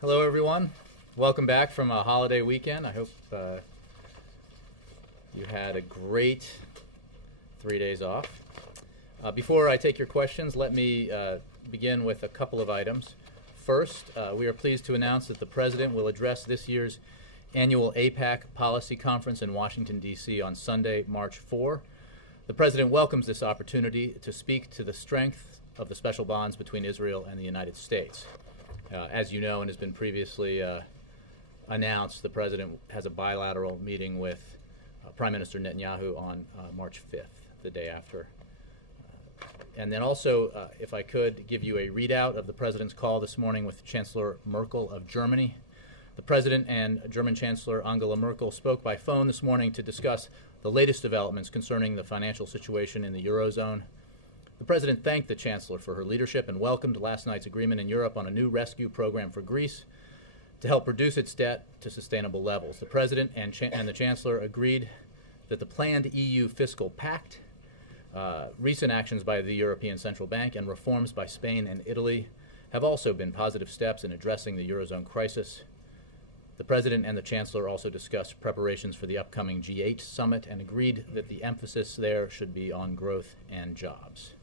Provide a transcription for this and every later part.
Hello, everyone. Welcome back from a holiday weekend. I hope you had a great 3 days off. Before I take your questions, let me begin with a couple of items. First, we are pleased to announce that the President will address this year's annual APAC Policy Conference in Washington, D.C. on Sunday, March 4. The President welcomes this opportunity to speak to the strength of the special bonds between Israel and the United States. As you know and has been previously announced, the President has a bilateral meeting with Prime Minister Netanyahu on March 5th, the day after. And then also, if I could give you a readout of the President's call this morning with Chancellor Merkel of Germany. The President and German Chancellor Angela Merkel spoke by phone this morning to discuss the latest developments concerning the financial situation in the Eurozone. The President thanked the Chancellor for her leadership and welcomed last night's agreement in Europe on a new rescue program for Greece to help reduce its debt to sustainable levels. The President and the Chancellor agreed that the planned EU fiscal pact, recent actions by the European Central Bank, and reforms by Spain and Italy have also been positive steps in addressing the Eurozone crisis. The President and the Chancellor also discussed preparations for the upcoming G8 summit and agreed that the emphasis there should be on growth and jobs.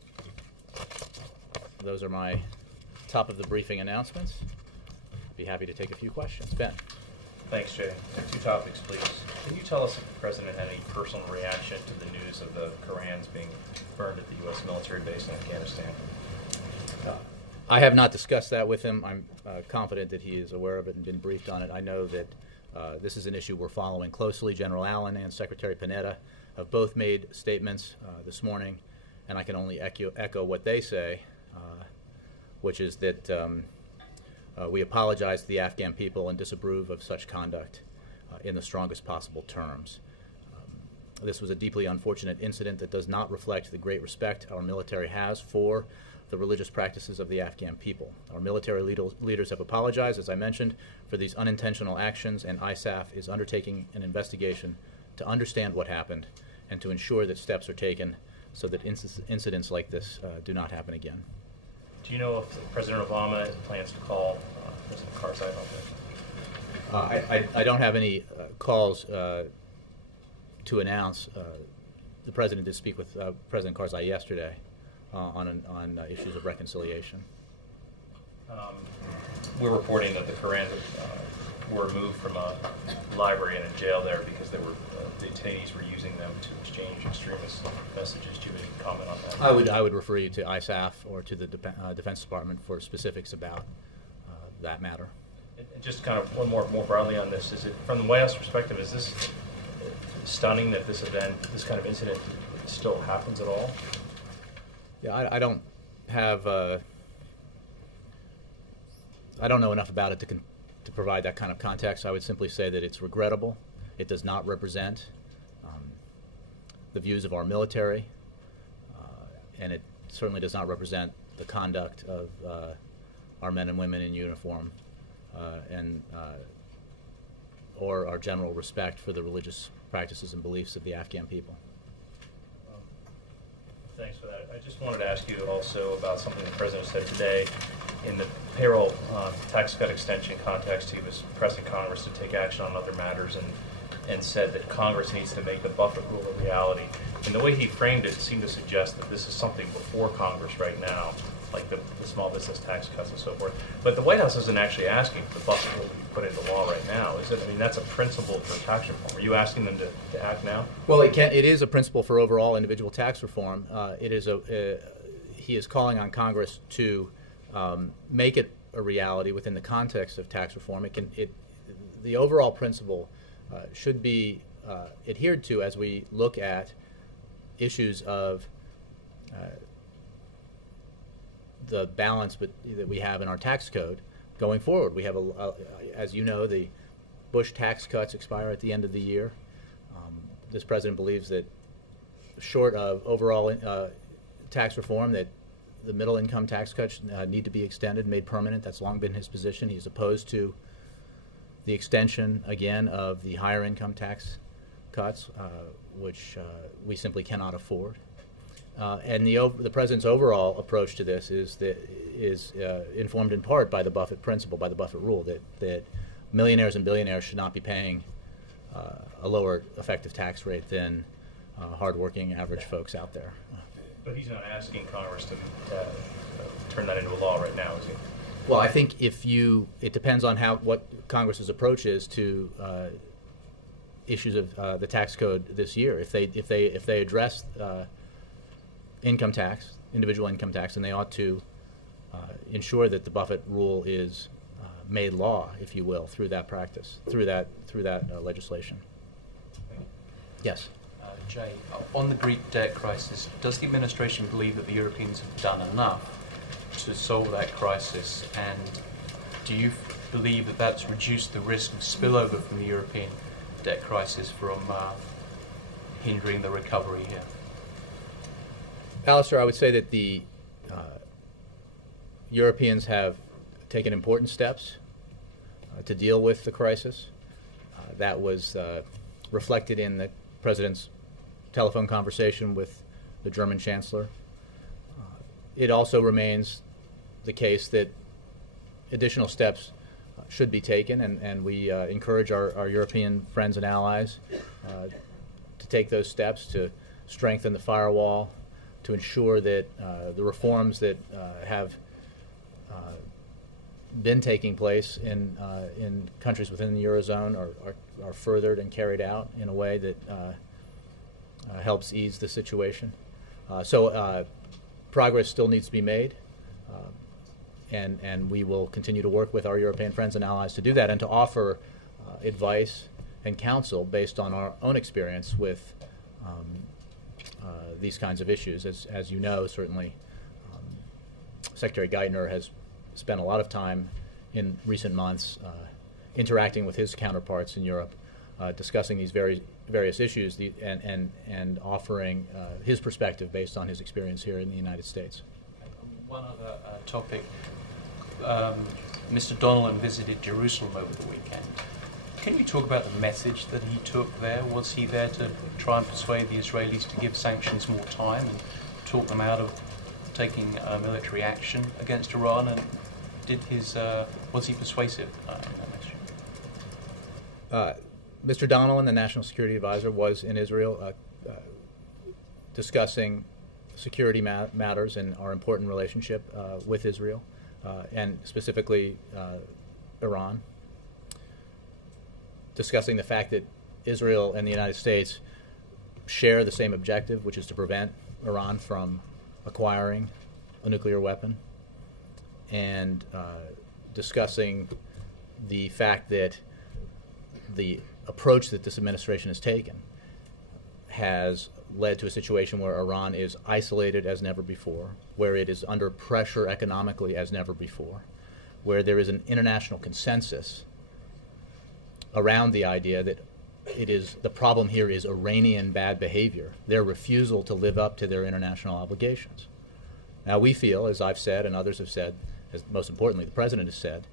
Those are my top of the briefing announcements. Be happy to take a few questions. Ben. Thanks, Jay. Two topics, please. Can you tell us if the President had any personal reaction to the news of the Korans being burned at the U.S. military base in Afghanistan? I have not discussed that with him. I'm confident that he is aware of it and been briefed on it. I know that this is an issue we're following closely. General Allen and Secretary Panetta have both made statements this morning, and I can only echo what they say, which is that we apologize to the Afghan people and disapprove of such conduct in the strongest possible terms. This was a deeply unfortunate incident that does not reflect the great respect our military has for the religious practices of the Afghan people. Our military leaders have apologized, as I mentioned, for these unintentional actions, and ISAF is undertaking an investigation to understand what happened and to ensure that steps are taken so that incidents like this do not happen again. Do you know if President Obama plans to call President Karzai about this? I don't have any calls to announce. The President did speak with President Karzai yesterday on issues of reconciliation. We're reporting that the Korans were removed from a library and a jail there because they were detainees were using them to exchange extremist messages. Do you have any comment on that? I would refer you to ISAF or to the Defense Department for specifics about that matter. And just kind of one more broadly on this, is it, from the White House perspective, is this stunning that this kind of incident still happens at all? Yeah, I don't have I don't know enough about it to provide that kind of context. I would simply say that it's regrettable. It does not represent the views of our military, and it certainly does not represent the conduct of our men and women in uniform, or our general respect for the religious practices and beliefs of the Afghan people. Thanks for that. I just wanted to ask you also about something the President said today. In the payroll tax cut extension context, he was pressing Congress to take action on other matters and said that Congress needs to make the Buffett rule a reality. And the way he framed it seemed to suggest that this is something before Congress right now, like the small business tax cuts and so forth. But the White House isn't actually asking for the Buffett rule to be put into law right now, is it? I mean, that's a principle for tax reform. Are you asking them to act now? Well, it is a principle for overall individual tax reform. He is calling on Congress to make it a reality within the context of tax reform. The overall principle should be adhered to as we look at issues of the balance that we have in our tax code going forward. We have, as you know, the Bush tax cuts expire at the end of the year. This president believes that, short of overall tax reform, that the middle income tax cuts need to be extended, made permanent. That's long been his position. He's opposed to the extension, again, of the higher income tax cuts, which we simply cannot afford. And the president's overall approach to this is informed in part by the Buffett principle, by the Buffett rule, that millionaires and billionaires should not be paying a lower effective tax rate than hardworking average folks out there. But he's not asking Congress to turn that into a law right now, is he? Well, I think it depends on what Congress's approach is to issues of the tax code this year. If they address income tax, individual income tax, and they ought to ensure that the Buffett rule is made law, if you will, through that practice, through that legislation. Yes. Jay, on the Greek debt crisis, does the administration believe that the Europeans have done enough to solve that crisis, and do you believe that that's reduced the risk of spillover from the European debt crisis from hindering the recovery here? Alistair, I would say that the Europeans have taken important steps to deal with the crisis. That was reflected in the President's telephone conversation with the German Chancellor. It also remains the case that additional steps should be taken, and we encourage our European friends and allies to take those steps to strengthen the firewall, to ensure that the reforms that have been taking place in countries within the Eurozone are furthered and carried out in a way that helps ease the situation. So progress still needs to be made, and we will continue to work with our European friends and allies to do that and to offer advice and counsel based on our own experience with these kinds of issues. As you know, certainly Secretary Geithner has spent a lot of time in recent months interacting with his counterparts in Europe, discussing these various issues and offering his perspective based on his experience here in the United States. One other topic. Mr. Donnellan visited Jerusalem over the weekend. Can you talk about the message that he took there? Was he there to try and persuade the Israelis to give sanctions more time and talk them out of taking military action against Iran? And was he persuasive in that message? Mr. Donnellan, the National Security Advisor, was in Israel discussing security matters and our important relationship with Israel, and specifically Iran, discussing the fact that Israel and the United States share the same objective, which is to prevent Iran from acquiring a nuclear weapon, and discussing the fact that the approach that this administration has taken has led to a situation where Iran is isolated as never before, where it is under pressure economically as never before, where there is an international consensus around the idea that the problem here is Iranian bad behavior, their refusal to live up to their international obligations. Now we feel, as I've said and others have said, as most importantly the President has said,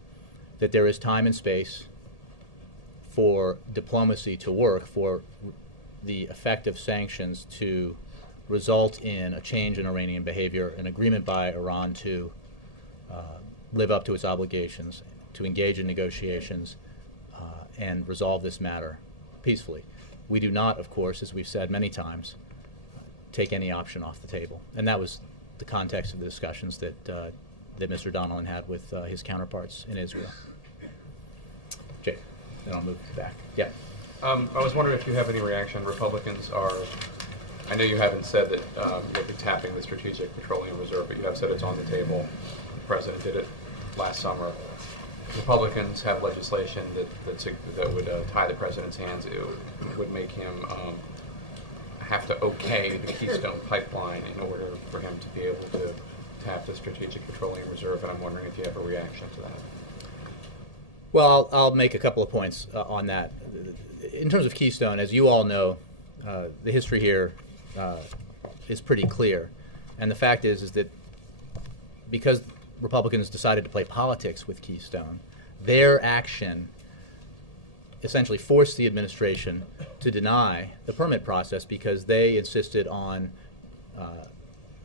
that there is time and space for diplomacy to work, for the effective sanctions to result in a change in Iranian behavior, an agreement by Iran to live up to its obligations, to engage in negotiations, and resolve this matter peacefully. We do not, of course, as we've said many times, take any option off the table. And that was the context of the discussions that Mr. Donnellan had with his counterparts in Israel. Jay, then I'll move back. Yeah. I was wondering if you have any reaction. Republicans are, I know you haven't said that you'll be tapping the Strategic Petroleum Reserve, but you have said it's on the table. The President did it last summer. Republicans have legislation that would tie the President's hands. It would make him have to okay the Keystone Pipeline in order for him to be able to tap the Strategic Petroleum Reserve, and I'm wondering if you have a reaction to that. Well, I'll make a couple of points on that. In terms of Keystone, as you all know, the history here is pretty clear. And the fact is that because Republicans decided to play politics with Keystone, their action essentially forced the administration to deny the permit process because they insisted on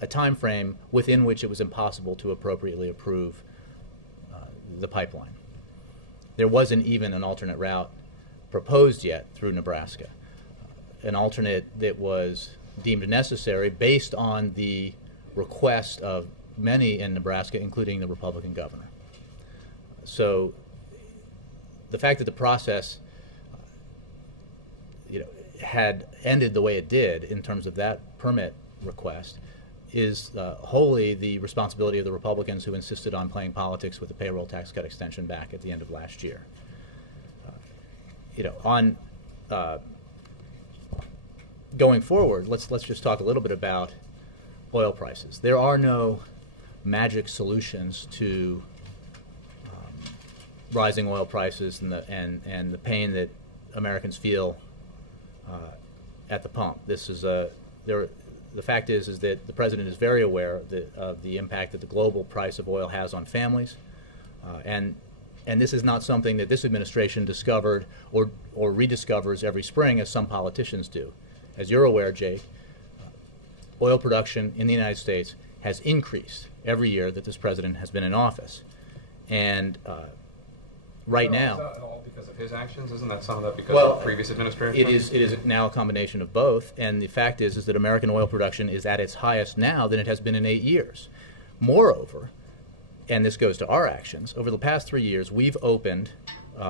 a time frame within which it was impossible to appropriately approve the pipeline. There wasn't even an alternate route proposed yet through Nebraska, an alternate that was deemed necessary based on the request of many in Nebraska, including the Republican governor. So the fact that the process had ended the way it did in terms of that permit request is wholly the responsibility of the Republicans who insisted on playing politics with the payroll tax cut extension back at the end of last year. Going forward, let's just talk a little bit about oil prices. There are no magic solutions to rising oil prices and the pain that Americans feel at the pump. The fact is that the president is very aware of the impact that the global price of oil has on families, and this is not something that this administration discovered or rediscovers every spring, as some politicians do. As you're aware, Jake, oil production in the United States has increased every year that this president has been in office, and right now. Is that at all because of his actions? Isn't that some of that because of the previous administration? It is now a combination of both, and the fact is that American oil production is at its highest now than it has been in 8 years. Moreover, and this goes to our actions, over the past 3 years we've opened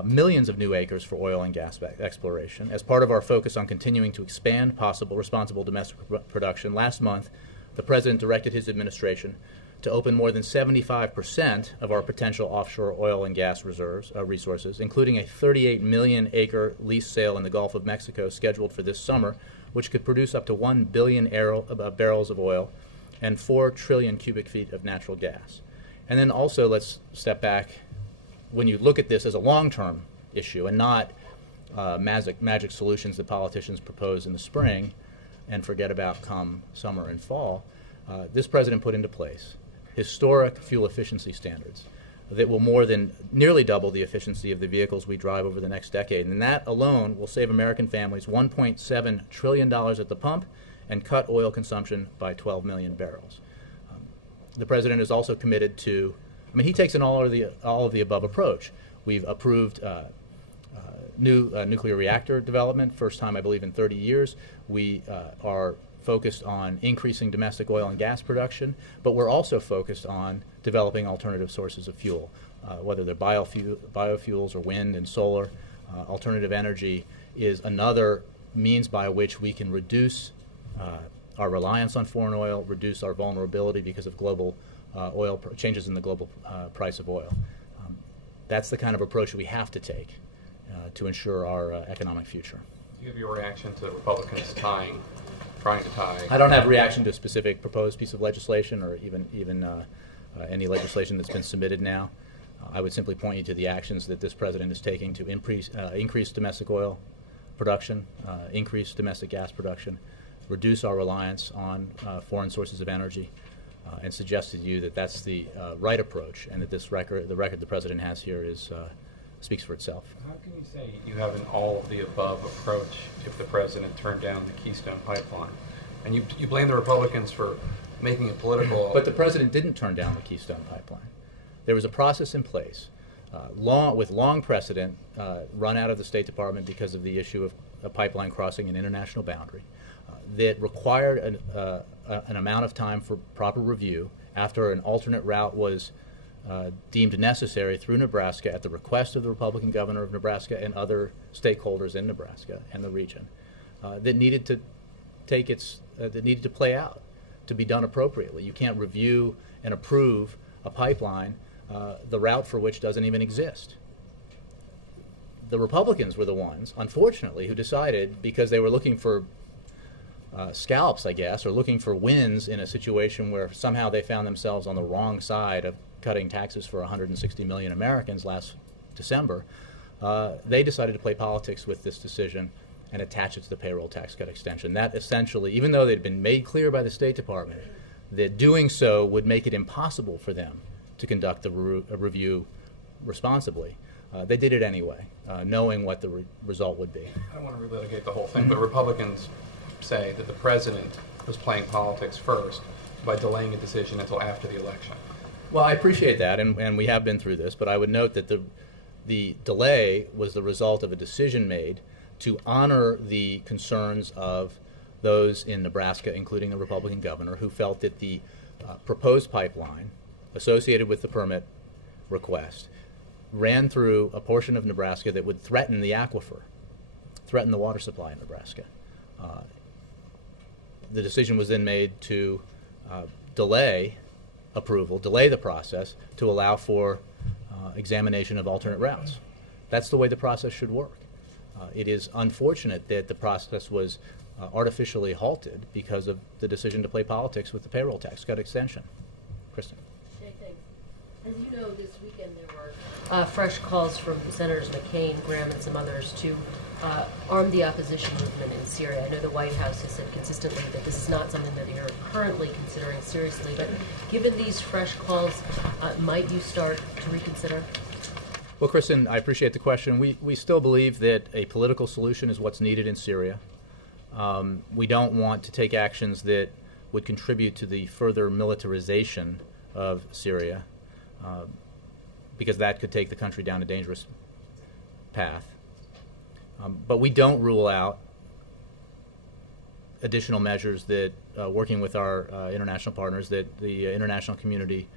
millions of new acres for oil and gas exploration. As part of our focus on continuing to expand possible responsible domestic production, last month the president directed his administration to open more than 75% of our potential offshore oil and gas resources, including a 38 million acre lease sale in the Gulf of Mexico scheduled for this summer, which could produce up to 1 billion barrels of oil and 4 trillion cubic feet of natural gas. And then also, let's step back. When you look at this as a long-term issue and not magic solutions that politicians propose in the spring and forget about come summer and fall, this president put into place historic fuel efficiency standards that will nearly double the efficiency of the vehicles we drive over the next decade. And that alone will save American families $1.7 trillion at the pump and cut oil consumption by 12 million barrels. The president is also committed to, he takes an all of the above approach. We've approved new nuclear reactor development, first time I believe in 30 years. We are focused on increasing domestic oil and gas production, but we're also focused on developing alternative sources of fuel, whether they're biofuels or wind and solar. Alternative energy is another means by which we can reduce our reliance on foreign oil, reduce our vulnerability because of global changes in the global price of oil. That's the kind of approach we have to take to ensure our economic future. Do you have your reaction to the Republicans trying to tie? I don't have a reaction to a specific proposed piece of legislation or even any legislation that's been submitted now. I would simply point you to the actions that this president is taking to increase domestic oil production, increase domestic gas production, reduce our reliance on foreign sources of energy, and suggest to you that that's the right approach, and that the record the president has here speaks for itself. How can you say you have an all-of-the-above approach if the president turned down the Keystone Pipeline? And you blame the Republicans for making it political. But the president didn't turn down the Keystone Pipeline. There was a process in place, with long precedent, run out of the State Department because of the issue of a pipeline crossing an international boundary, that required an amount of time for proper review after an alternate route was deemed necessary through Nebraska at the request of the Republican governor of Nebraska and other stakeholders in Nebraska and the region, that needed to play out, to be done appropriately. You can't review and approve a pipeline, the route for which doesn't even exist. The Republicans were the ones, unfortunately, who decided, because they were looking for scalps, I guess, or looking for wins in a situation where somehow they found themselves on the wrong side of cutting taxes for 160 million Americans last December, they decided to play politics with this decision and attach it to the payroll tax cut extension. That essentially, even though they'd been made clear by the State Department that doing so would make it impossible for them to conduct the review responsibly, they did it anyway, knowing what the result would be. I don't want to relitigate the whole thing, but Republicans say that the president was playing politics first, by delaying a decision until after the election. Well, I appreciate that, and we have been through this, but I would note that the delay was the result of a decision made to honor the concerns of those in Nebraska, including the Republican governor, who felt that the proposed pipeline associated with the permit request ran through a portion of Nebraska that would threaten the aquifer, threaten the water supply in Nebraska. The decision was then made to delay approval, delay the process to allow for examination of alternate routes. That's the way the process should work. It is unfortunate that the process was artificially halted because of the decision to play politics with the payroll tax cut extension. Kristen. Jay, thanks. As you know, this weekend there were fresh calls from Senators McCain, Graham, and some others to arm the opposition movement in Syria. I know the White House has said consistently that this is not something that you're currently considering seriously, but given these fresh calls, might you start to reconsider? Well, Kristen, I appreciate the question. We still believe that a political solution is what's needed in Syria. We don't want to take actions that would contribute to the further militarization of Syria, because that could take the country down a dangerous path. But we don't rule out additional measures that, working with our international partners, that the international community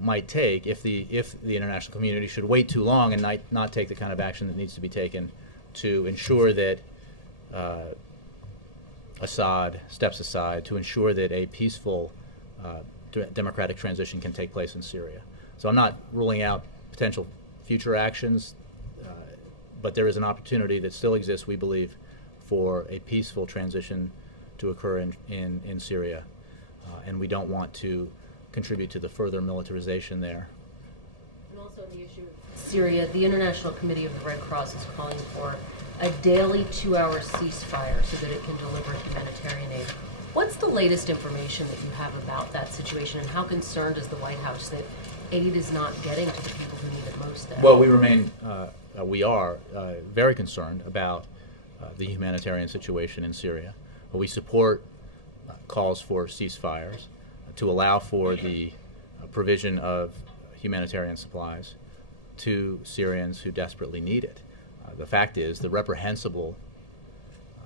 might take if the international community should wait too long and not take the kind of action that needs to be taken to ensure that Assad steps aside, to ensure that a peaceful democratic transition can take place in Syria. So I'm not ruling out potential future actions, but there is an opportunity that still exists, we believe, for a peaceful transition to occur in Syria, and we don't want to contribute to the further militarization there. And also on the issue of Syria, the International Committee of the Red Cross is calling for a daily 2-hour ceasefire so that it can deliver humanitarian aid. What's the latest information that you have about that situation, and how concerned is the White House that aid is not getting to the people who need it most there? Well, we are very concerned about the humanitarian situation in Syria. We support calls for ceasefires to allow for the provision of humanitarian supplies to Syrians who desperately need it. The fact is, the reprehensible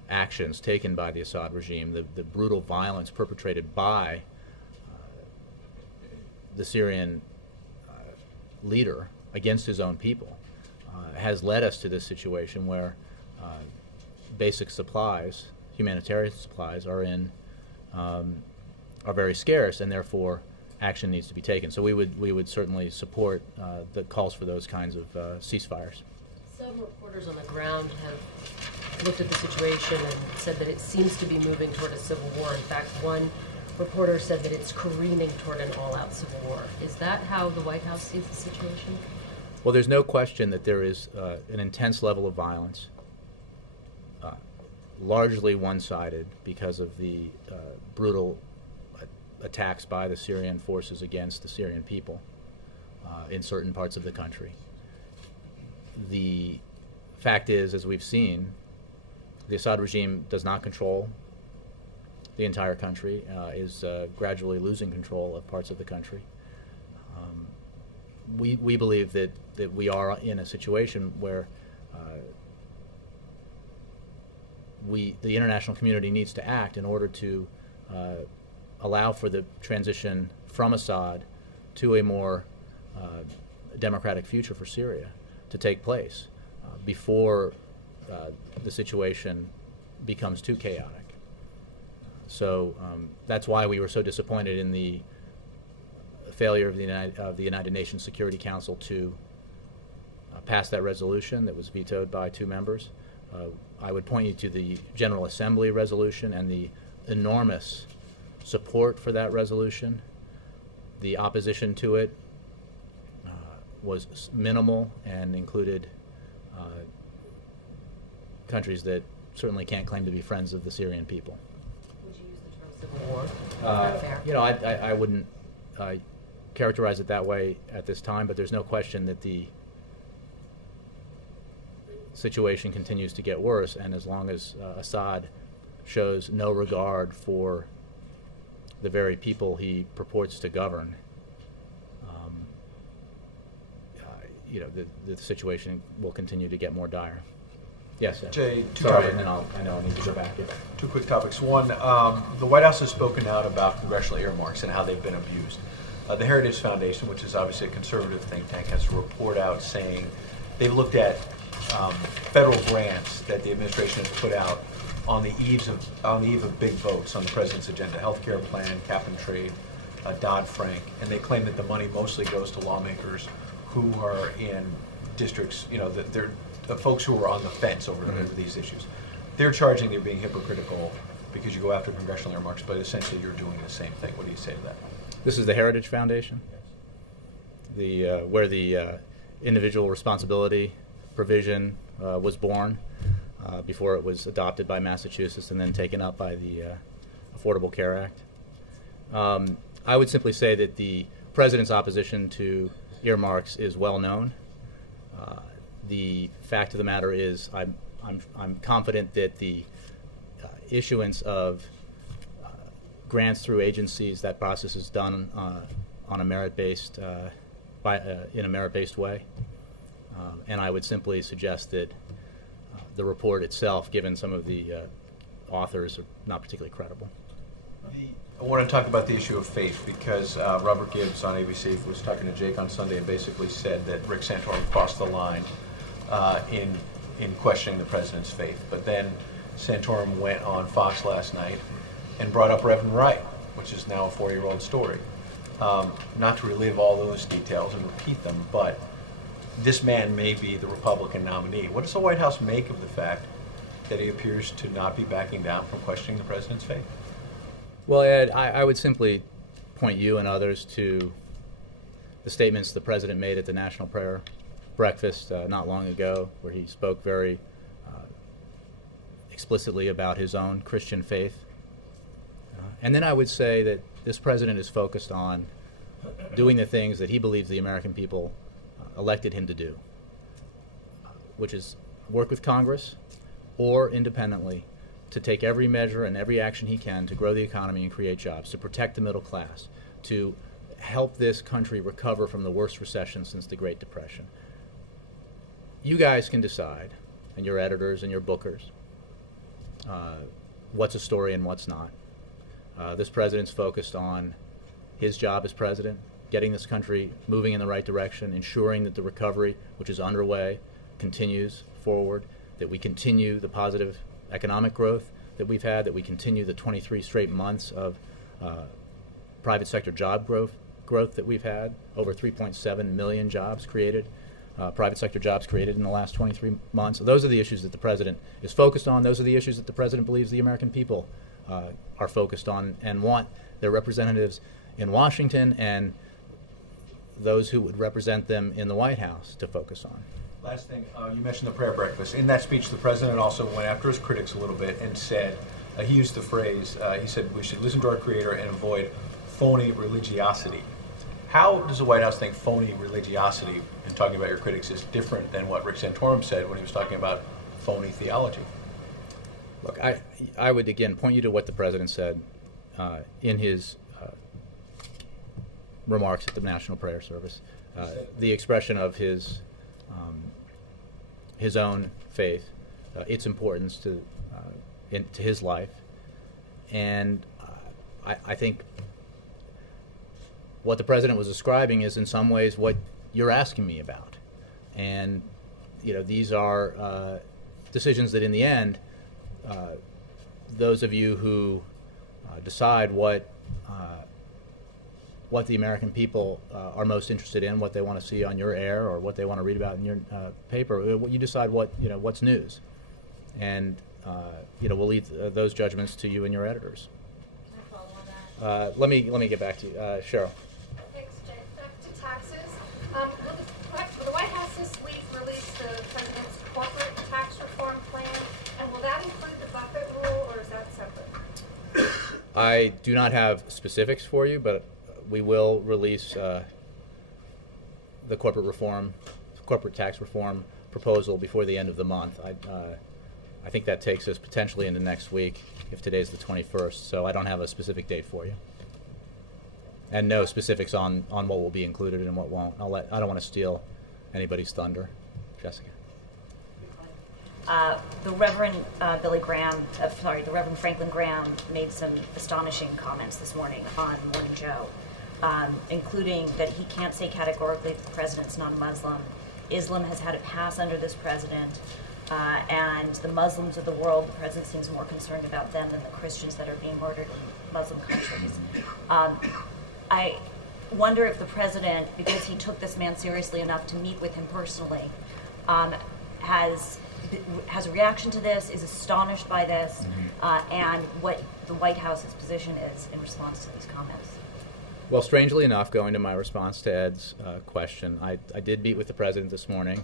actions taken by the Assad regime, the brutal violence perpetrated by the Syrian leader against his own people, has led us to this situation where basic supplies, humanitarian supplies, are very scarce, and therefore action needs to be taken. So we would certainly support the calls for those kinds of ceasefires. Some reporters on the ground have looked at the situation and said that it seems to be moving toward a civil war. In fact, one reporter said that it's careening toward an all-out civil war. Is that how the White House sees the situation? Well, there's no question that there is an intense level of violence, largely one-sided because of the brutal attacks by the Syrian forces against the Syrian people in certain parts of the country. The fact is, as we've seen, the Assad regime does not control the entire country, is gradually losing control of parts of the country. We believe that we are in a situation where the international community needs to act in order to allow for the transition from Assad to a more democratic future for Syria to take place before the situation becomes too chaotic. So that's why we were so disappointed in the failure of the United Nations Security Council to pass that resolution that was vetoed by 2 members. I would point you to the General Assembly resolution and the enormous support for that resolution. The opposition to it was minimal and included countries that certainly can't claim to be friends of the Syrian people. Would you use the term civil war? Is that fair? You know, I wouldn't characterize it that way at this time, but there's no question that the situation continues to get worse, and as long as Assad shows no regard for the very people he purports to govern, the situation will continue to get more dire. Yes, sir. Jay, Sorry, and then I know I need to go back. Yeah. two quick topics. One, the White House has spoken out about congressional earmarks and how they've been abused. The Heritage Foundation, which is obviously a conservative think tank, has a report out saying they've looked at federal grants that the administration has put out on the eve of big votes on the president's agenda: healthcare plan, cap and trade, Dodd-Frank, and they claim that the money mostly goes to lawmakers who are in districts, that they're folks who are on the fence over these issues. They're charging they're being hypocritical because you go after congressional earmarks, but essentially you're doing the same thing. What do you say to that? This is the Heritage Foundation, where the individual responsibility provision was born before it was adopted by Massachusetts and then taken up by the Affordable Care Act. I would simply say that the president's opposition to earmarks is well known. The fact of the matter is, I'm confident that the issuance of grants through agencies, that process is done on a merit-based in a merit-based way, and I would simply suggest that the report itself, given some of the authors, are not particularly credible. I want to talk about the issue of faith because Robert Gibbs on ABC was talking to Jake on Sunday and basically said that Rick Santorum crossed the line in questioning the president's faith. But then Santorum went on Fox last night and brought up Reverend Wright, which is now a 4-year-old story. Not to relive all those details and repeat them, but this man may be the Republican nominee. What does the White House make of the fact that he appears to not be backing down from questioning the president's faith? Well, Ed, I would simply point you and others to the statements the president made at the National Prayer Breakfast not long ago, where he spoke very explicitly about his own Christian faith. And then I would say that this president is focused on doing the things that he believes the American people elected him to do, which is work with Congress or independently to take every measure and every action he can to grow the economy and create jobs, to protect the middle class, to help this country recover from the worst recession since the Great Depression. You guys can decide, and your editors and your bookers, what's a story and what's not. This president's focused on his job as president, getting this country moving in the right direction, ensuring that the recovery, which is underway, continues forward, that we continue the positive economic growth that we've had, that we continue the 23 straight months of private sector job growth that we've had, over 3.7 million jobs created, private sector jobs created in the last 23 months. Those are the issues that the president is focused on. Those are the issues that the president believes the American people are focused on and want their representatives in Washington and those who would represent them in the White House to focus on. Last thing, you mentioned the prayer breakfast. In that speech, the president also went after his critics a little bit and said, he used the phrase, he said, we should listen to our Creator and avoid phony religiosity. How does the White House think phony religiosity, in talking about your critics, is different than what Rick Santorum said when he was talking about phony theology? Look, I would, again, point you to what the president said in his remarks at the National Prayer Service. The expression of his own faith, its importance to his life, and I think what the president was describing is in some ways what you're asking me about, and these are decisions that in the end those of you who decide what the American people are most interested in, what they want to see on your air, or what they want to read about in your paper. You decide what's news, and we'll leave those judgments to you and your editors. Can I follow on that? Let me get back to you, Cheryl. Thanks, Jay. Back to taxes. Will the White House this week release the president's corporate tax reform plan, and will that include the bucket rule, or is that separate? I do not have specifics for you, but we will release the corporate tax reform proposal before the end of the month. I think that takes us potentially into next week, if today's the 21st, so I don't have a specific date for you. and no specifics on what will be included and what won't. I don't want to steal anybody's thunder. Jessica. The Reverend the Reverend Franklin Graham made some astonishing comments this morning on Morning Joe, including that he can't say categorically that the president's non-Muslim. Islam has had a pass under this president, and the Muslims of the world, the president seems more concerned about them than the Christians that are being murdered in Muslim countries. I wonder if the president, because he took this man seriously enough to meet with him personally, has a reaction to this, is astonished by this, and what the White House's position is in response to these comments. Well, strangely enough, going to my response to Ed's question, I did meet with the president this morning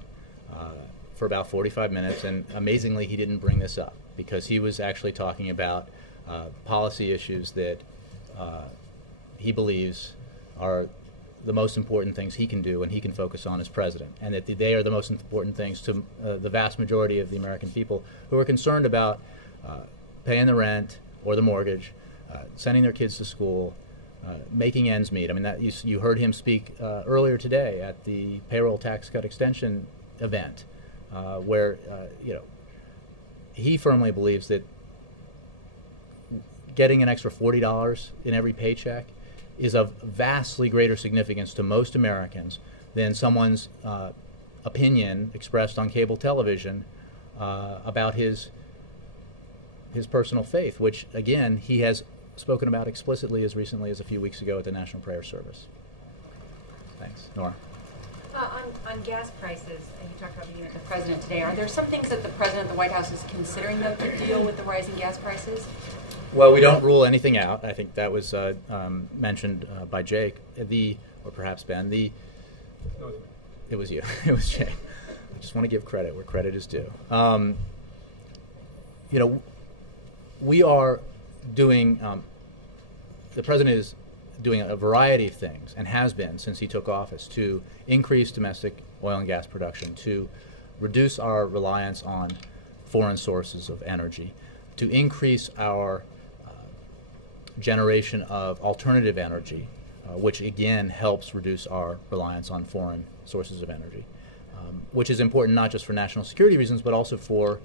for about 45 minutes, and amazingly, he didn't bring this up because he was actually talking about policy issues that he believes are the most important things he can do and he can focus on as president, and that they are the most important things to the vast majority of the American people who are concerned about paying the rent or the mortgage, sending their kids to school, making ends meet. I mean, that you heard him speak earlier today at the payroll tax cut extension event, where he firmly believes that getting an extra $40 in every paycheck is of vastly greater significance to most Americans than someone's opinion expressed on cable television about his personal faith, which, again, he has spoken about explicitly as recently as a few weeks ago at the National Prayer Service. Thanks. Nora. On gas prices, and you talked about meeting with the president today, are there some things that the president, the White House, is considering, though, to deal with the rising gas prices? Well, we don't rule anything out. I think that was mentioned by Jake, or perhaps Ben. It was you. It was Jake. I just want to give credit where credit is due. We are doing. The president is doing a variety of things, and has been since he took office, to increase domestic oil and gas production, to reduce our reliance on foreign sources of energy, to increase our generation of alternative energy, which again helps reduce our reliance on foreign sources of energy, which is important not just for national security reasons, but also for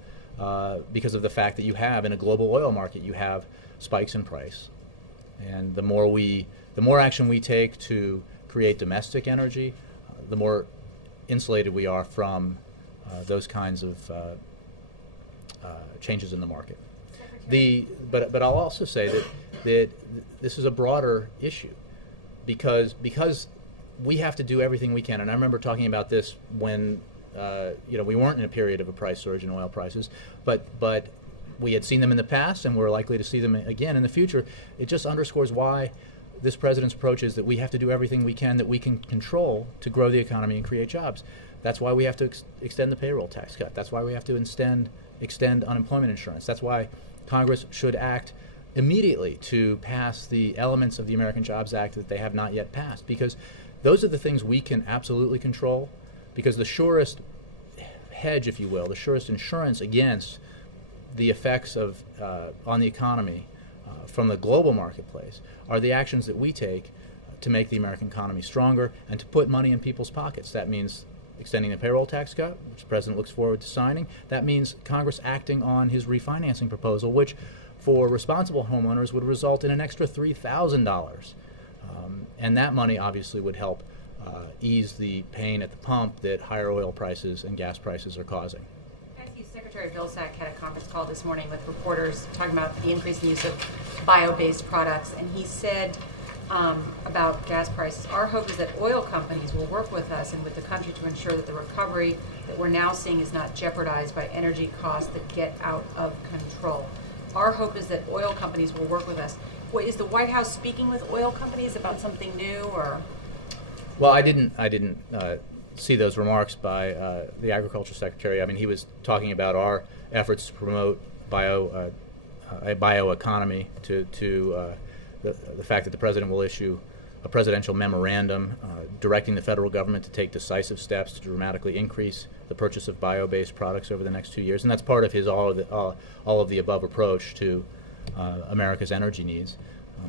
because of the fact that you have, in a global oil market, you have spikes in price, and the more action we take to create domestic energy, the more insulated we are from those kinds of changes in the market. But I'll also say that this is a broader issue because we have to do everything we can. And I remember talking about this when we weren't in a period of a price surge in oil prices, but we had seen them in the past, and we're likely to see them again in the future. It just underscores why this president's approach is that we have to do everything we can that we can control to grow the economy and create jobs. That's why we have to extend the payroll tax cut. That's why we have to extend unemployment insurance. That's why Congress should act immediately to pass the elements of the American Jobs Act that they have not yet passed, because those are the things we can absolutely control, because the surest hedge, if you will, the surest insurance against the effects of on the economy from the global marketplace are the actions that we take to make the American economy stronger and to put money in people's pockets. That means extending the payroll tax cut, which the president looks forward to signing. That means Congress acting on his refinancing proposal, which for responsible homeowners would result in an extra $3,000. And that money obviously would help ease the pain at the pump that higher oil prices and gas prices are causing. Secretary Vilsack had a conference call this morning with reporters talking about the increased use of bio-based products, and he said about gas prices, our hope is that oil companies will work with us and with the country to ensure that the recovery that we're now seeing is not jeopardized by energy costs that get out of control. Our hope is that oil companies will work with us. Wait, is the White House speaking with oil companies about something new, or? Well, I didn't see those remarks by the Agriculture Secretary. I mean, he was talking about our efforts to promote a bioeconomy, to the fact that the president will issue a presidential memorandum directing the federal government to take decisive steps to dramatically increase the purchase of bio-based products over the next 2 years, and that's part of his all of the above approach to America's energy needs.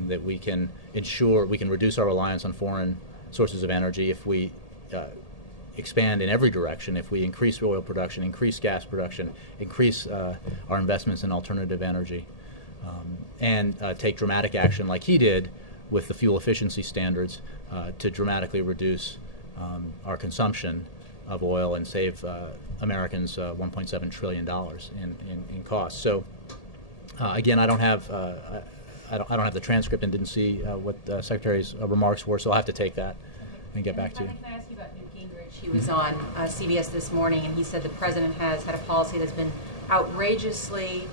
that we can ensure we can reduce our reliance on foreign sources of energy if we expand in every direction, if we increase oil production, increase gas production, increase our investments in alternative energy, and take dramatic action like he did with the fuel efficiency standards to dramatically reduce our consumption of oil and save Americans $1.7 trillion in costs. So again, I don't have the transcript and didn't see what the Secretary's remarks were, so I'll have to take that and get back to you. Can I ask you about Newt Gingrich? He was on CBS this morning, and he said the president has had a policy that's been outrageously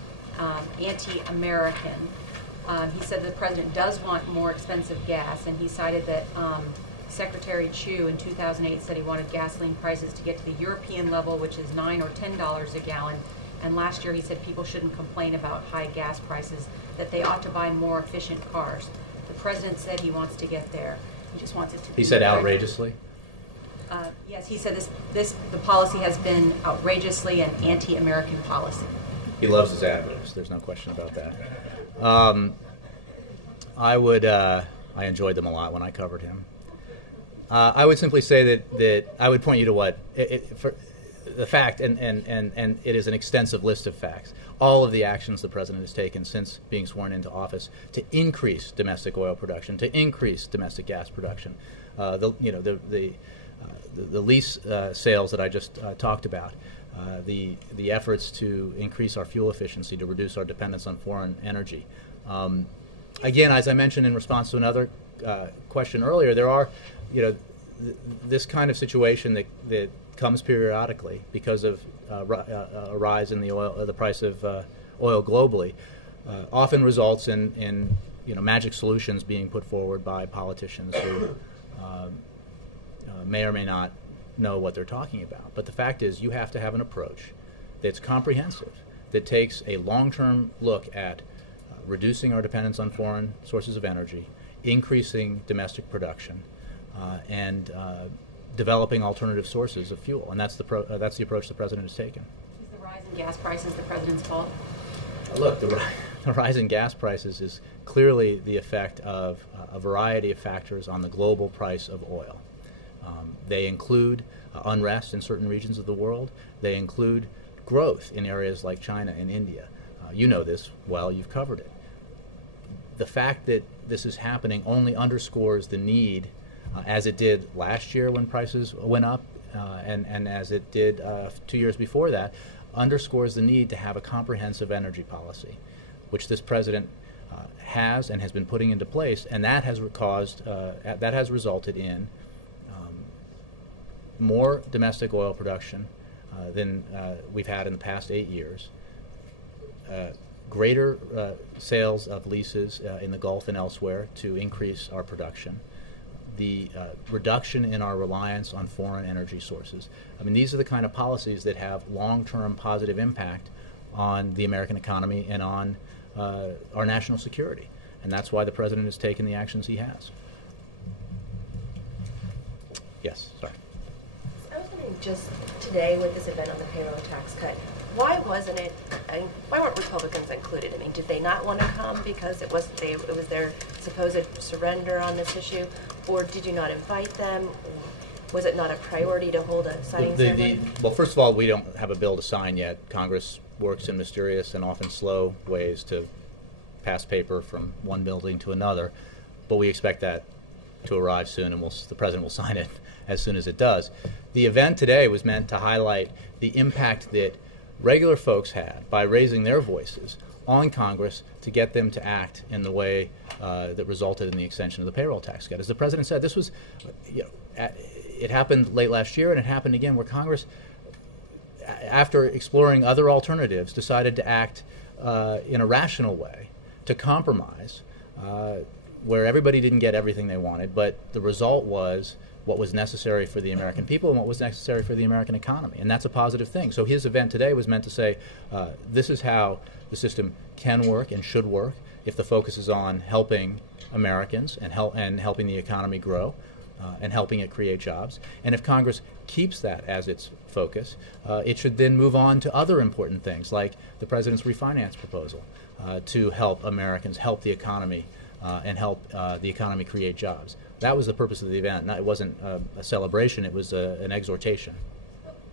anti-American. He said the president does want more expensive gas, and he cited that Secretary Chu in 2008 said he wanted gasoline prices to get to the European level, which is $9 or $10 a gallon. And last year he said people shouldn't complain about high gas prices, that they ought to buy more efficient cars. The president said he wants to get there. He just wants it to be. He said outrageously? Yes, he said the policy has been outrageously an anti-American policy. He loves his adverbs. There's no question about that. I enjoyed them a lot when I covered him. I would simply say that I would point you to what for the fact, and it is an extensive list of facts. All of the actions the president has taken since being sworn into office to increase domestic oil production, to increase domestic gas production, the lease sales that I just talked about, the efforts to increase our fuel efficiency, to reduce our dependence on foreign energy. Again, as I mentioned in response to another question earlier, there are, this kind of situation that comes periodically because of a rise in the price of oil globally, often results in magic solutions being put forward by politicians who may or may not know what they're talking about. But the fact is, you have to have an approach that's comprehensive, that takes a long-term look at reducing our dependence on foreign sources of energy, increasing domestic production, and developing alternative sources of fuel. And that's the approach the president has taken. Is the rise in gas prices the president's fault? Look, the rise in gas prices is clearly the effect of a variety of factors on the global price of oil. They include unrest in certain regions of the world. They include growth in areas like China and India. You know this well, you've covered it. The fact that this is happening only underscores the need, as it did last year when prices went up, and as it did 2 years before that, underscores the need to have a comprehensive energy policy, which this president has and has been putting into place, and that has resulted in more domestic oil production than we've had in the past 8 years, greater sales of leases in the Gulf and elsewhere to increase our production, the reduction in our reliance on foreign energy sources. I mean, these are the kind of policies that have long-term positive impact on the American economy and on our national security. And that's why the president has taken the actions he has. Yes, sorry. I was wondering, just today with this event on the payroll tax cut, why wasn't it? Why weren't Republicans included? I mean, did they not want to come because it was their supposed surrender on this issue, or did you not invite them? Was it not a priority to hold a signing ceremony? Well, first of all, we don't have a bill to sign yet. Congress works in mysterious and often slow ways to pass paper from one building to another, but we expect that to arrive soon, and the president will sign it as soon as it does. The event today was meant to highlight the impact that regular folks had by raising their voices on Congress to get them to act in the way that resulted in the extension of the payroll tax cut. As the president said, this was, it happened late last year, and it happened again where Congress, after exploring other alternatives, decided to act in a rational way, to compromise, where everybody didn't get everything they wanted, but the result was what was necessary for the American people and what was necessary for the American economy. And that's a positive thing. So his event today was meant to say, this is how the system can work and should work if the focus is on helping Americans and helping the economy grow and helping it create jobs. And if Congress keeps that as its focus, it should then move on to other important things like the president's refinance proposal to help Americans, help the economy and help the economy create jobs. That was the purpose of the event. It wasn't a celebration, it was an exhortation.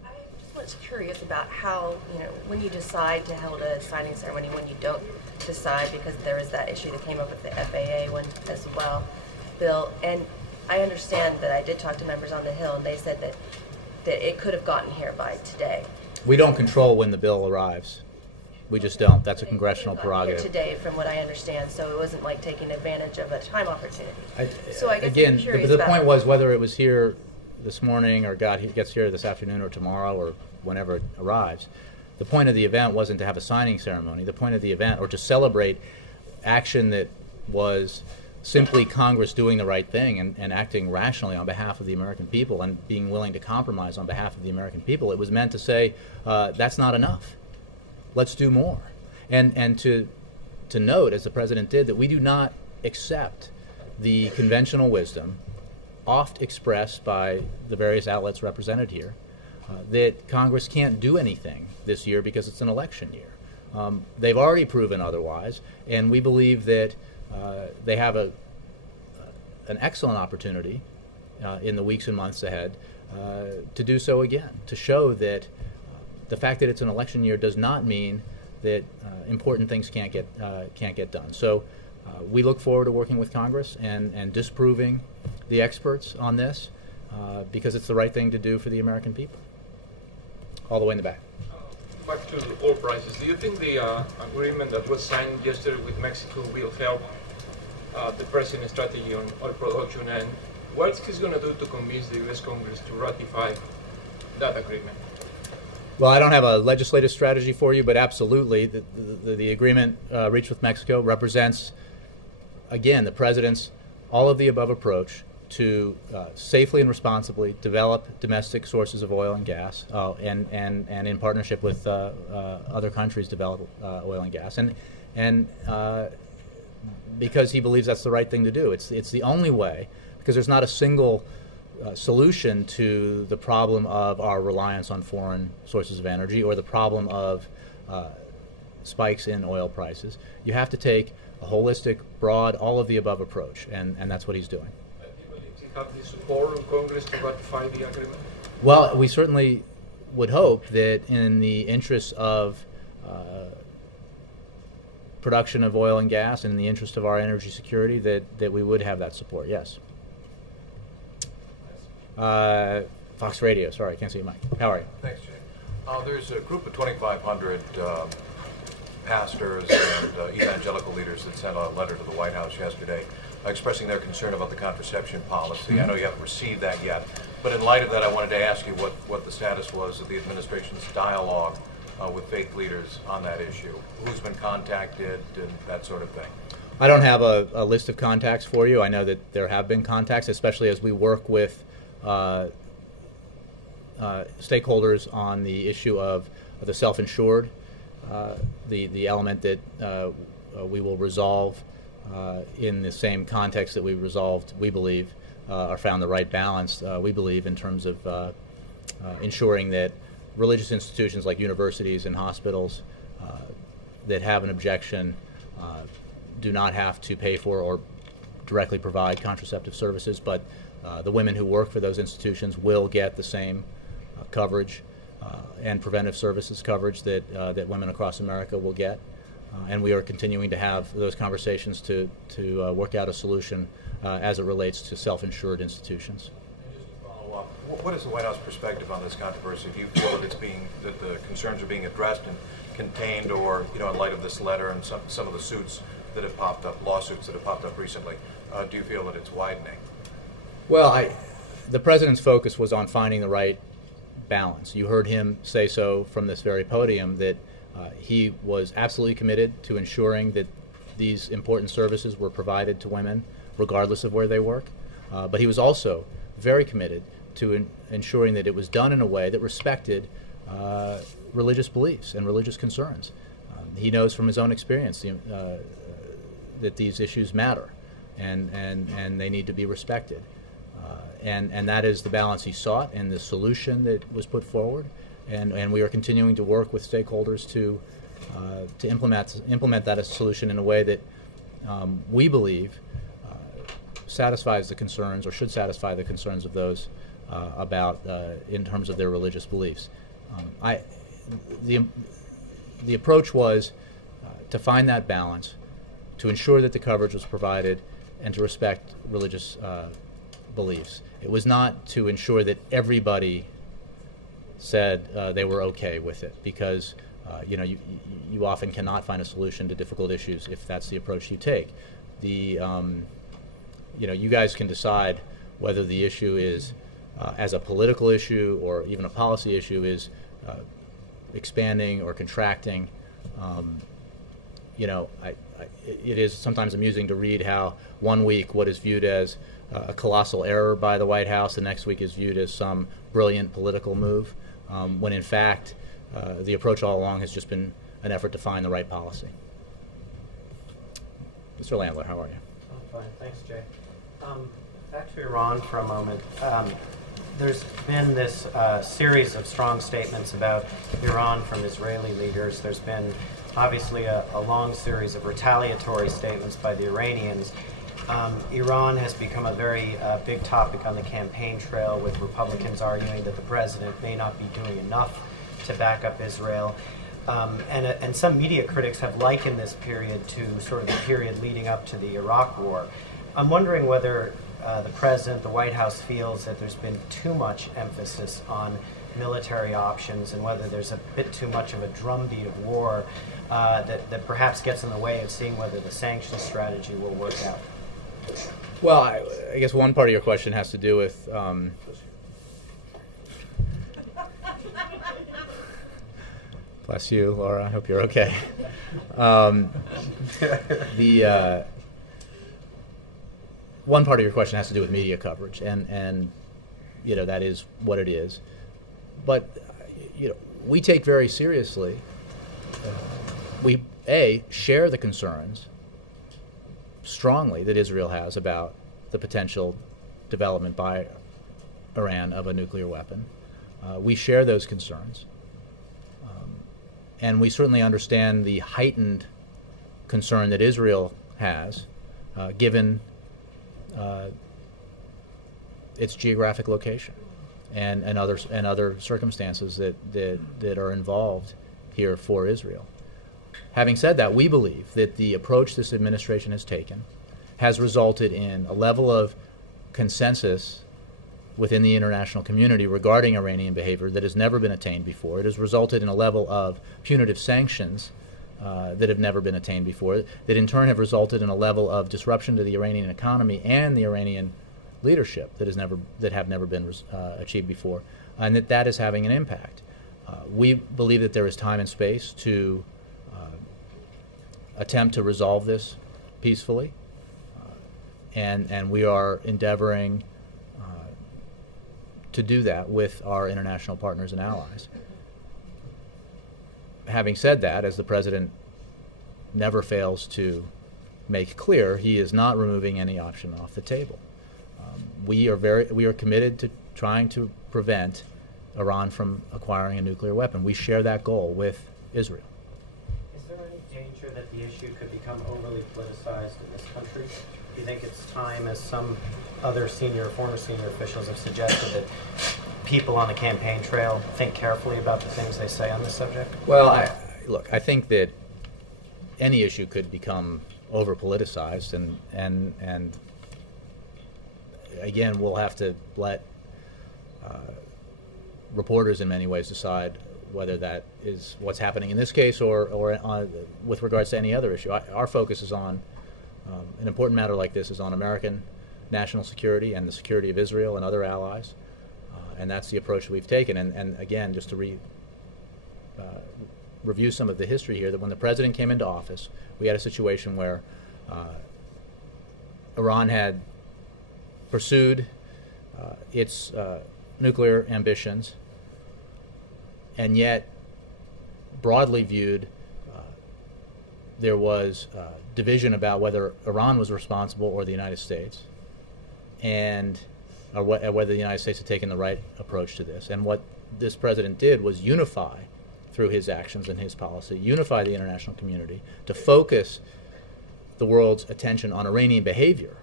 I just was curious about how, when you decide to hold a signing ceremony, when you don't decide, because there is that issue that came up with the FAA one as well, Bill. And I understand that I did talk to members on the Hill, and they said that it could have gotten here by today. We don't control when the bill arrives. We just don't. That's a congressional prerogative. Today, from what I understand, so it wasn't like taking advantage of a time opportunity. So I guess again, I'm curious the about point was whether it was here this morning or gets here this afternoon or tomorrow or whenever it arrives. The point of the event wasn't to have a signing ceremony. The point of the event, or to celebrate action that was simply Congress doing the right thing and acting rationally on behalf of the American people and being willing to compromise on behalf of the American people. It was meant to say, that's not enough. Let's do more. And to note, as the President did, that we do not accept the conventional wisdom, oft expressed by the various outlets represented here, that Congress can't do anything this year because it's an election year. They've already proven otherwise, and we believe that they have an excellent opportunity in the weeks and months ahead to do so again, to show that the fact that it's an election year does not mean that important things can't get done. So we look forward to working with Congress and disproving the experts on this because it's the right thing to do for the American people. All the way in the back. Back to the oil prices. Do you think the agreement that was signed yesterday with Mexico will help the President's strategy on oil production, and what he's going to do to convince the U.S. Congress to ratify that agreement? Well, I don't have a legislative strategy for you, but absolutely, the agreement reached with Mexico represents, again, the President's all-of-the-above approach to safely and responsibly develop domestic sources of oil and gas, and in partnership with other countries develop oil and gas, and because he believes that's the right thing to do. It's the only way, because there's not a single solution to the problem of our reliance on foreign sources of energy or the problem of spikes in oil prices. You have to take a holistic, broad, all-of-the-above approach, and that's what he's doing. Do you believe he have the support of Congress to ratify the agreement? Well, we certainly would hope that in the interest of production of oil and gas and in the interest of our energy security that we would have that support, yes. Fox Radio, sorry, I can't see you, Mike. How are you? Thanks, Jay. There's a group of 2,500 pastors and evangelical leaders that sent a letter to the White House yesterday expressing their concern about the contraception policy. I know you haven't received that yet, but in light of that, I wanted to ask you what the status was of the administration's dialogue with faith leaders on that issue. Who's been contacted and that sort of thing? I don't have a list of contacts for you. I know that there have been contacts, especially as we work with stakeholders on the issue of the self-insured, the element that we will resolve in the same context that we resolved, we believe, or found the right balance, we believe, in terms of ensuring that religious institutions like universities and hospitals that have an objection do not have to pay for or directly provide contraceptive services, but the women who work for those institutions will get the same coverage and preventive services coverage that women across America will get. And we are continuing to have those conversations to work out a solution as it relates to self-insured institutions. And just to follow up, what is the White House perspective on this controversy? Do you feel that that the concerns are being addressed and contained, or in light of this letter and some of the suits that have popped up, lawsuits that have popped up recently, do you feel that it's widening? Well, the President's focus was on finding the right balance. You heard him say so from this very podium that he was absolutely committed to ensuring that these important services were provided to women regardless of where they work. But he was also very committed to ensuring that it was done in a way that respected religious beliefs and religious concerns. He knows from his own experience that these issues matter and they need to be respected. And that is the balance he sought and the solution that was put forward. And we are continuing to work with stakeholders to implement that as a solution in a way that we believe satisfies the concerns, or should satisfy the concerns of those about in terms of their religious beliefs. The approach was to find that balance, to ensure that the coverage was provided, and to respect religious beliefs. It was not to ensure that everybody said they were okay with it, because you often cannot find a solution to difficult issues if that's the approach you take. You guys can decide whether the issue is as a political issue or even a policy issue is expanding or contracting. It is sometimes amusing to read how one week what is viewed as a colossal error by the White House, the next week is viewed as some brilliant political move, when in fact the approach all along has just been an effort to find the right policy. Mr. Landler, how are you? I'm fine, thanks, Jay. Back to Iran for a moment. There's been this series of strong statements about Iran from Israeli leaders. There's been obviously a long series of retaliatory statements by the Iranians. Iran has become a very big topic on the campaign trail, with Republicans arguing that the president may not be doing enough to back up Israel. And some media critics have likened this period to sort of the period leading up to the Iraq War. I'm wondering whether the president, the White House, feels that there's been too much emphasis on military options, and whether there's a bit too much of a drumbeat of war that perhaps gets in the way of seeing whether the sanctions strategy will work out. Well, I guess one part of your question has to do with bless you, Laura. I hope you're okay. One part of your question has to do with media coverage, and that is what it is. But we take very seriously. We share the concerns strongly that Israel has about the potential development by Iran of a nuclear weapon. We share those concerns. And we certainly understand the heightened concern that Israel has, given its geographic location and other circumstances that are involved here for Israel. Having said that, we believe that the approach this administration has taken has resulted in a level of consensus within the international community regarding Iranian behavior that has never been attained before. It has resulted in a level of punitive sanctions that have never been attained before, that in turn have resulted in a level of disruption to the Iranian economy and the Iranian leadership that have never been achieved before, and that is having an impact. We believe that there is time and space to attempt to resolve this peacefully, and we are endeavoring to do that with our international partners and allies. Having said that, as the president never fails to make clear, he is not removing any option off the table. We are committed to trying to prevent Iran from acquiring a nuclear weapon. We share that goal with Israel. Is there any danger that the issue could become overly politicized in this country? Do you think it's time, as some other former senior officials have suggested, that people on the campaign trail think carefully about the things they say on this subject? Well, I think that any issue could become over-politicized, and again, we'll have to let reporters in many ways decide whether that is what's happening in this case or with regards to any other issue. Our focus is on an important matter like this is on American national security and the security of Israel and other allies, and that's the approach we've taken. And again, just to review some of the history here, that when the president came into office, we had a situation where Iran had pursued its nuclear ambitions, and yet broadly viewed there was division about whether Iran was responsible or the United States, or whether the United States had taken the right approach to this. And what this president did was unify, through his actions and his policy, unify the international community to focus the world's attention on Iranian behavior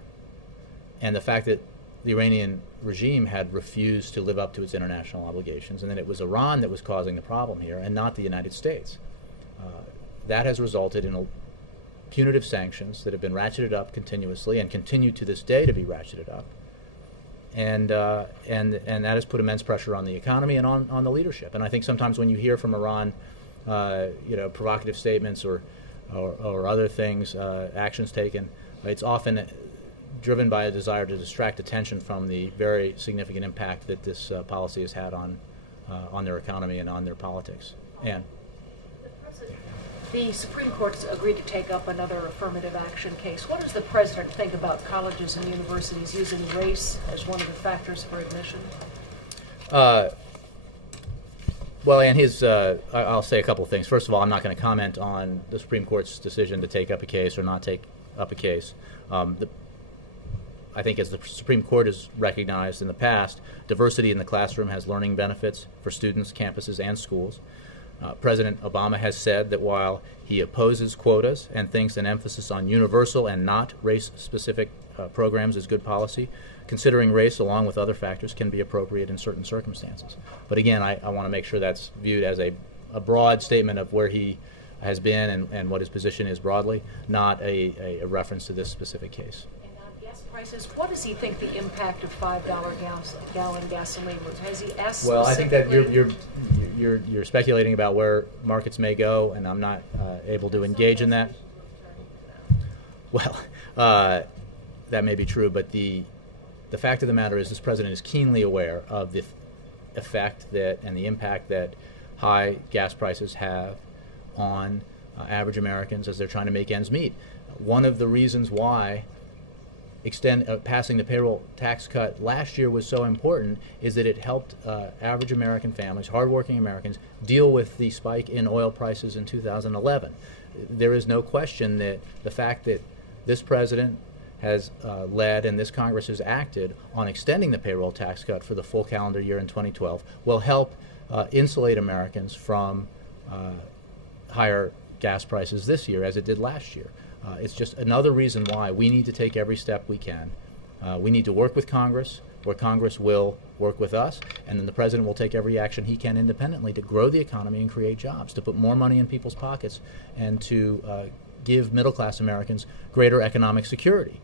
and the fact that the Iranian regime had refused to live up to its international obligations, and that it was Iran that was causing the problem here and not the United States. That has resulted in punitive sanctions that have been ratcheted up continuously and continue to this day to be ratcheted up. And that has put immense pressure on the economy and on the leadership. And I think sometimes when you hear from Iran, provocative statements or other things, actions taken, it's often driven by a desire to distract attention from the very significant impact that this policy has had on their economy and on their politics. Ann. The Supreme Court's agreed to take up another affirmative action case. What does the President think about colleges and universities using race as one of the factors for admission? Well, and I'll say a couple of things. First of all, I'm not going to comment on the Supreme Court's decision to take up a case or not take up a case. I think as the Supreme Court has recognized in the past, diversity in the classroom has learning benefits for students, campuses, and schools. President Obama has said that while he opposes quotas and thinks an emphasis on universal and not race-specific programs is good policy, considering race along with other factors can be appropriate in certain circumstances. But again, I want to make sure that's viewed as a broad statement of where he has been and what his position is broadly, not a reference to this specific case. Gas prices, what does he think the impact of $5 gallon gasoline was? Has he asked Well, I think that specifically? you're speculating about where markets may go, and I'm not able to engage in that. Well, that may be true, but the fact of the matter is this president is keenly aware of the effect and the impact that high gas prices have on average Americans as they're trying to make ends meet. One of the reasons why passing the payroll tax cut last year was so important is that it helped average American families, hardworking Americans, deal with the spike in oil prices in 2011. There is no question that the fact that this president has led and this Congress has acted on extending the payroll tax cut for the full calendar year in 2012 will help insulate Americans from higher gas prices this year as it did last year. It's just another reason why we need to take every step we can. We need to work with Congress, where Congress will work with us, and then the President will take every action he can independently to grow the economy and create jobs, to put more money in people's pockets, and to give middle-class Americans greater economic security.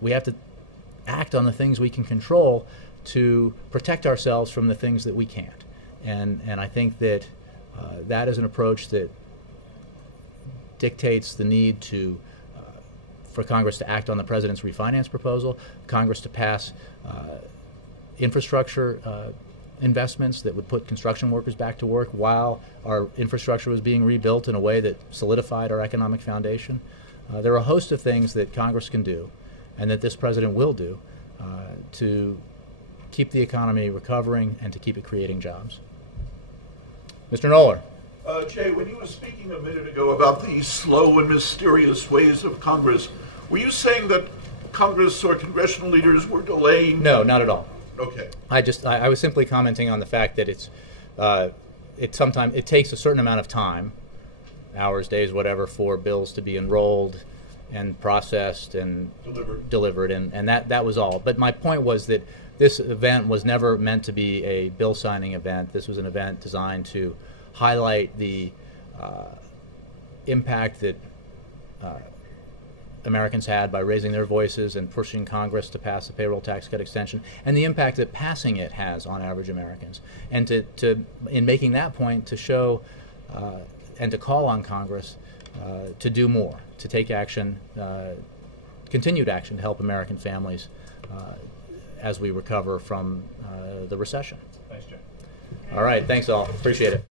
We have to act on the things we can control to protect ourselves from the things that we can't. And I think that that is an approach that dictates the need for Congress to act on the President's refinance proposal, Congress to pass infrastructure investments that would put construction workers back to work while our infrastructure was being rebuilt in a way that solidified our economic foundation. There are a host of things that Congress can do and that this President will do to keep the economy recovering and to keep it creating jobs. Mr. Knoller. Jay, when you were speaking a minute ago about the slow and mysterious ways of Congress, were you saying that Congress or congressional leaders were delaying? No, not at all. Okay. I was simply commenting on the fact that it takes a certain amount of time, hours, days, whatever, for bills to be enrolled and processed and delivered, and that was all. But my point was that this event was never meant to be a bill signing event. This was an event designed to highlight the impact that Americans had by raising their voices and pushing Congress to pass the payroll tax cut extension, and the impact that passing it has on average Americans. And in making that point, to show and to call on Congress to do more, to take action, continued action to help American families as we recover from the recession. Thanks, Jay. All right, thanks all. Appreciate it.